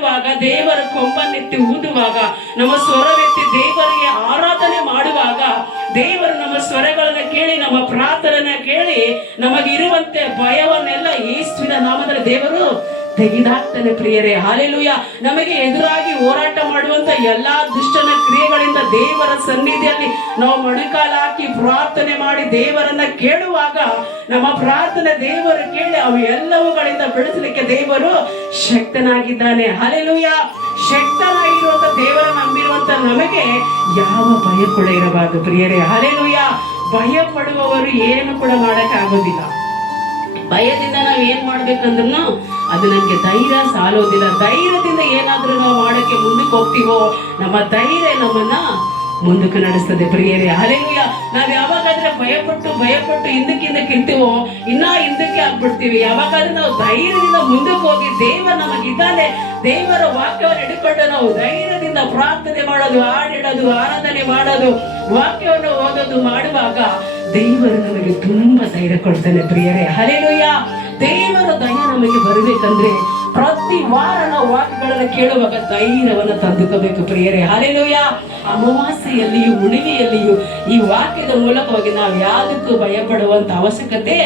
ಮಾಡುವಾಗ, ದೇವರ ಕೊಂಬನ್ನೆತ್ತಿ ಊದುವಾಗ, ನಮ್ಮ ಸ್ವರವೆತ್ತಿ ದೇವರಿಗೆ ಆರಾಧನೆ ಮಾಡುವಾಗ, ದೇವರು ನಮ್ಮ ಸ್ವರಗಳನ್ನ ಕೇಳಿ, ನಮ್ಮ ಪ್ರಾರ್ಥನೆ ಕೇಳಿ, ನಮಗಿರುವಂತೆ ಭಯವನ್ನೆಲ್ಲ ಯೇಸುವಿನ ನಾಮದಲ್ಲಿ ದೇವರು ತೆಗೆದಾಕ್ತಾನೆ ಪ್ರಿಯರೇ. ಹಾಲೆಲುಯ್ಯ ನಮಗೆ ಎದುರಾಗಿ ಹೋರಾಟ ಮಾಡುವಂತ ಎಲ್ಲಾ ದುಷ್ಟನ ಕ್ರಿಯೆಗಳಿಂದ ದೇವರ ಸನ್ನಿಧಿಯಲ್ಲಿ ನಾವು ಮೊಣಕಾಲ ಹಾಕಿ ಪ್ರಾರ್ಥನೆ ಮಾಡಿ ದೇವರನ್ನ ಕೇಳುವಾಗ ನಮ್ಮ ಪ್ರಾರ್ಥನೆ ದೇವರು ಕೇಳಿ ಅವು ಎಲ್ಲವುಗಳಿಂದ ಬೆಳೆಸಲಿಕ್ಕೆ ದೇವರು ಶಕ್ತನಾಗಿದ್ದಾನೆ. ಹಾಲೆಲುಯ್ಯ ಶಕ್ತನಾಗಿರುವಂತ ದೇವರ ನಂಬಿರುವಂತ ನಮಗೆ ಯಾವ ಭಯ ಕೂಡ ಇರಬಾರದು ಪ್ರಿಯರೇ. ಹಾಲೆಲುಯ್ಯ ಭಯ ಪಡುವವರು ಏನು ಕೂಡ ಮಾಡಕ್ಕಾಗೋದಿಲ್ಲ. ಭಯದಿಂದ ನಾವು ಏನ್ ಮಾಡ್ಬೇಕಂದ್ರೂ ಅದು ನಮ್ಗೆ ಧೈರ್ಯ ಸಾಲೋದಿಲ್ಲ. ಧೈರ್ಯದಿಂದ ಏನಾದ್ರೂ ನಾವು ಮಾಡಕ್ಕೆ ಮುಂದಕ್ಕೆ ಹೋಗ್ತೀವೋ, ನಮ್ಮ ಧೈರ್ಯ ನಮ್ಮನ್ನ ಮುಂದಕ್ಕೆ ನಡೆಸ್ತದೆ. ಪ್ರಿಯರೇ ಅಲೆಯ ನಾವ್ ಯಾವಾಗಾದ್ರೆ ಭಯಪಟ್ಟು ಭಯಪಟ್ಟು ಹಿಂದಕ್ಕೆ ಹಿಂದಕ್ಕೆ ಇರ್ತೀವೋ, ಇನ್ನ ಹಿಂದಕ್ಕೆ ಆಗ್ಬಿಡ್ತೀವಿ. ಯಾವಾಗಾದ್ರೂ ನಾವು ಧೈರ್ಯದಿಂದ ಮುಂದಕ್ಕೆ ಹೋಗಿ ದೇವ ನಮಗಿದ್ದಾನೆ, ದೇವರ ವಾಕ್ಯವನ್ನು ಹಿಡ್ಕೊಂಡು ನಾವು ಧೈರ್ಯದಿಂದ ಪ್ರಾರ್ಥನೆ ಮಾಡೋದು, ಹಾಡಿಡೋದು, ಆರಾಧನೆ ಮಾಡೋದು, ವಾಕ್ಯವನ್ನು ಓದೋದು ಮಾಡುವಾಗ ದೇವರು ನಮಗೆ ತುಂಬಾ ಧೈರ್ಯ ಕೊಡ್ತಾನೆ ಪ್ರಿಯರೇ. ಹಲೇನುಯ್ಯ ದೇವರ ದಯ ನಮಗೆ ಬರಬೇಕಂದ್ರೆ ಪ್ರತಿ ವಾರ ನಾವು ವಾಕ್ಯಗಳನ್ನ ಕೇಳುವಾಗ ಧೈರ್ಯವನ್ನ ತಂದುಕೋಬೇಕು ಪ್ರಿಯರೇ. ಹಲೇನುಯ್ಯ ಅಮಾವಾಸ್ಯೆಯಲ್ಲಿಯೂ ಉಣಿವೆಯಲ್ಲಿಯೂ ಈ ವಾಕ್ಯದ ಮೂಲಕವಾಗಿ ನಾವು ಯಾವುದಕ್ಕೂ ಭಯಪಡುವಂತ ಅವಶ್ಯಕತೆ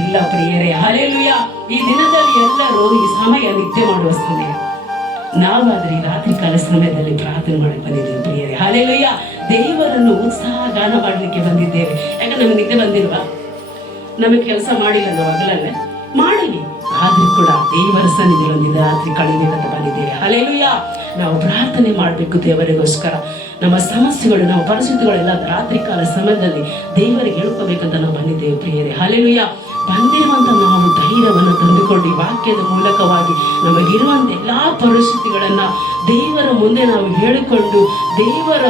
ಇಲ್ಲ ಪ್ರಿಯರೇ. ಹಲೇಲುಯ್ಯ ಈ ದಿನದಲ್ಲಿ ಎಲ್ಲರೂ ಈ ಸಮಯ ನಿದ್ದೆ ಮಾಡುವ ಸಮಯ. ನಾವಾದ್ರೆ ರಾತ್ರಿ ಕಾಲ ಸಮಯದಲ್ಲಿ ಪ್ರಾರ್ಥನೆ ಮಾಡಿ ಬಂದಿದ್ದೀವಿ ಪ್ರಿಯರೇ. ಹಾಲೆಲುಯ್ಯ ದೇವರನ್ನು ಉತ್ಸಾಹ ಗಾನ ಮಾಡಲಿಕ್ಕೆ ಬಂದಿದ್ದೇವೆ. ಯಾಕೆ ನಮಗೆ ನಿದ್ದೆ ಬಂದಿಲ್ವಾ? ನಮಗೆ ಕೆಲಸ ಮಾಡಿಲ್ಲ ನಾವು ಹಗಲಲ್ಲೇ ಆದ್ರೂ ಕೂಡ ದೇವರ ಒಂದು ರಾತ್ರಿ ಕಳೆಯಬೇಕಂತ ಬಂದಿದ್ದೇವೆ. ಹಾಲೆಲುಯ್ಯ ನಾವು ಪ್ರಾರ್ಥನೆ ಮಾಡಬೇಕು ದೇವರಿಗೋಸ್ಕರ. ನಮ್ಮ ಸಮಸ್ಯೆಗಳು, ನಮ್ಮ ಪರಿಸ್ಥಿತಿಗಳೆಲ್ಲ ರಾತ್ರಿ ಕಾಲ ಸಮಯದಲ್ಲಿ ದೇವರಿಗೆ ಹೇಳ್ಕೋಬೇಕಂತ ನಾವು ಬಂದಿದ್ದೇವೆ ಪ್ರಿಯರೇ. ಹಾಲೆಲುಯ್ಯ ಬಂದಿರುವಂತ ನಾವು ಧೈರ್ಯವನ್ನು ತಂದುಕೊಂಡು ವಾಕ್ಯದ ಮೂಲಕವಾಗಿ ನಮಗಿರುವಂತ ಎಲ್ಲಾ ಪರಿಸ್ಥಿತಿಗಳನ್ನ ದೇವರ ಮುಂದೆ ನಾವು ಹೇಳಿಕೊಂಡು ದೇವರ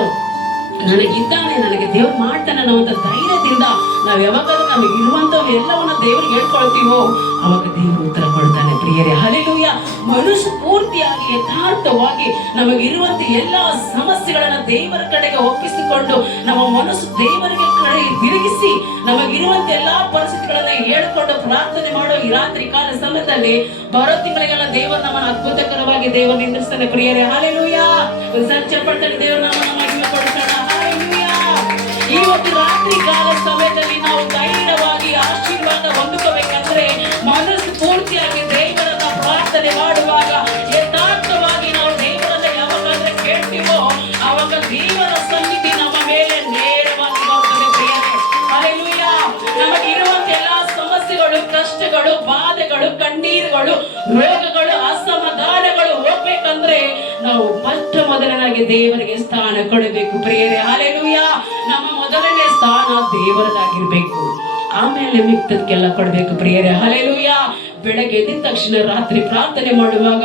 ನನಗಿದ್ದಾನೆ, ನನಗೆ ದೇವ್ರು ಮಾಡ್ತಾನೆ ಅನ್ನುವಂಥ ಧೈರ್ಯದಿಂದ ನಾವು ಯಾವಾಗಲೂ ನಮಗೆ ಇರುವಂತ ಎಲ್ಲವನ್ನ ದೇವ್ರಿಗೆ ಹೇಳ್ಕೊಳ್ತೀವೋ, ಅವಾಗ ದೇವರು ಉತ್ತರ ಕೊಡ್ತಾನೆ. ಪ್ರಿಯರೇ ಹಲಿಲೂಯ ಮನುಷ್ಯ ಪೂರ್ತಿಯಾಗಿ ಯಥಾರ್ಥವಾಗಿ ನಮಗಿರುವಂತ ಎಲ್ಲಾ ಸಮಸ್ಯೆಗಳನ್ನ ದೇವರ ಕಡೆಗೆ ಒಪ್ಪಿಸಿಕೊಂಡು, ನಮ್ಮ ಮನಸ್ಸು ದೇವರಿಗೆ ಕಡೆ ತಿರುಗಿಸಿ, ನಮಗಿರುವಂತ ಎಲ್ಲಾ ಪರಿಸ್ಥಿತಿಗಳನ್ನ ಹೇಳ್ಕೊಂಡು ಪ್ರಾರ್ಥನೆ ಮಾಡೋ ಈ ರಾತ್ರಿ ಕಾಲ ಸಮಯದಲ್ಲಿ ಬರೋ ತಿಂಗಳಿಗೆಲ್ಲ ದೇವರು ನಮ್ಮನ್ನ ಅದ್ಭುತಕರವಾಗಿ ದೇವರು ನಿಂದಿಸ್ತಾನೆ ಪ್ರಿಯರೇ ಹಾಲೆಲೂಯ ಸಂಚೆ ಪಡ್ತಾನೆ ದೇವರು ಒಂದು ರಾತ್ರಿ ಕಾಲ ಸಮಯದಲ್ಲಿ ನಾವು ಧೈರ್ಯವಾಗಿ ಆಶೀರ್ವಾದ ಹೊಂದ್ಕೋಬೇಕಂದ್ರೆ ಮನಸ್ಸು ಪೂರ್ತಿಯಾಗಿ ದೇವರನ್ನ ಪ್ರಾರ್ಥನೆ ಮಾಡುವಾಗ ಯಥಾರ್ಥವಾಗಿ ನಾವು ದೇವರನ್ನ ಯಾವಾಗ ಕೇಳ್ತೀವೋ ಆವಾಗ ದೇವರ ಸನ್ನಿಧಿ ನಮ್ಮ ಮೇಲೆ ನೇರವಾಗಿ ಹಲೆಲೂಯ ನಮಗಿರುವಂತ ಎಲ್ಲಾ ಸಮಸ್ಯೆಗಳು, ಕಷ್ಟಗಳು, ಬಾಧೆಗಳು, ಕಣ್ಣೀರುಗಳು, ರೋಗಗಳು, ಅಸಮಾಧಾನಗಳು ಹೋಗ್ಬೇಕಂದ್ರೆ ನಾವು ಮೊಟ್ಟ ಮೊದಲನಾಗಿ ದೇವರಿಗೆ ಸ್ಥಾನ ಕೊಡಬೇಕು ಪ್ರಿಯರೇ. ಹಾಲೆಲುಯ್ಯ ನಮ್ಮ ಮೊದಲನೇ ಸ್ಥಾನ ದೇವರದಾಗಿರ್ಬೇಕು. ಆಮೇಲೆ ಮಿಕ್ಕದಕ್ಕೆಲ್ಲ ಕೊಡ್ಬೇಕು ಪ್ರಿಯರೇ. ಹಲೆಲುಯ್ಯ ಬೆಳಗ್ಗೆ ಎದ್ದ ತಕ್ಷಣ ರಾತ್ರಿ ಪ್ರಾರ್ಥನೆ ಮಾಡುವಾಗ,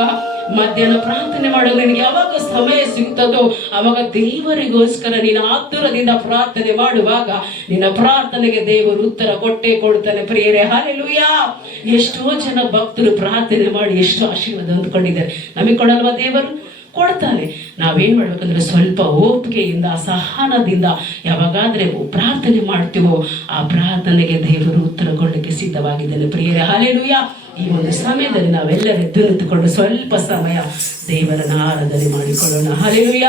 ಮಧ್ಯಾಹ್ನ ಪ್ರಾರ್ಥನೆ ಮಾಡುವಾಗ ನಿನಗೆ ಯಾವಾಗ ಸಮಯ ಸಿಗ್ತದೋ ಅವಾಗ ದೇವರಿಗೋಸ್ಕರ ನೀನು ಆತುರದಿಂದ ಪ್ರಾರ್ಥನೆ ಮಾಡುವಾಗ ನಿನ್ನ ಪ್ರಾರ್ಥನೆಗೆ ದೇವರು ಉತ್ತರ ಕೊಟ್ಟೇ ಕೊಡ್ತಾನೆ ಪ್ರಿಯರೇ. ಹಾಲೆಲುಯ್ಯ ಎಷ್ಟೋ ಜನ ಭಕ್ತರು ಪ್ರಾರ್ಥನೆ ಮಾಡಿ ಎಷ್ಟೋ ಆಶೀರ್ವಾದ ಹೊಂದ್ಕೊಂಡಿದ್ದಾರೆ. ನಮಗೆ ಕೊಡಲ್ವಾ ದೇವರು? ಕೊಡ್ತಾನೆ. ನಾವೇನು ಮಾಡ್ಬೇಕಂದ್ರೆ ಸ್ವಲ್ಪ ಒಪ್ಪಿಗೆಯಿಂದ ಸಹನದಿಂದ ಯಾವಾಗಾದ್ರೆ ಪ್ರಾರ್ಥನೆ ಮಾಡ್ತೀವೋ, ಆ ಪ್ರಾರ್ಥನೆಗೆ ದೇವರು ಉತ್ತರ ಕೊಡಲಿಕ್ಕೆ ಸಿದ್ಧವಾಗಿದ್ದಾನೆ. ಪ್ರಿಯರೇ ಹಾಲೆಲೂಯ ಈ ಒಂದು ಸಮಯದಲ್ಲಿ ನಾವೆಲ್ಲರೂ ಎದ್ದು ನಿಂತುಕೊಂಡು ಸ್ವಲ್ಪ ಸಮಯ ದೇವರನ್ನ ಆರಾಧನೆ ಮಾಡಿಕೊಳ್ಳೋಣ. ಹಾಲೆಲೂಯ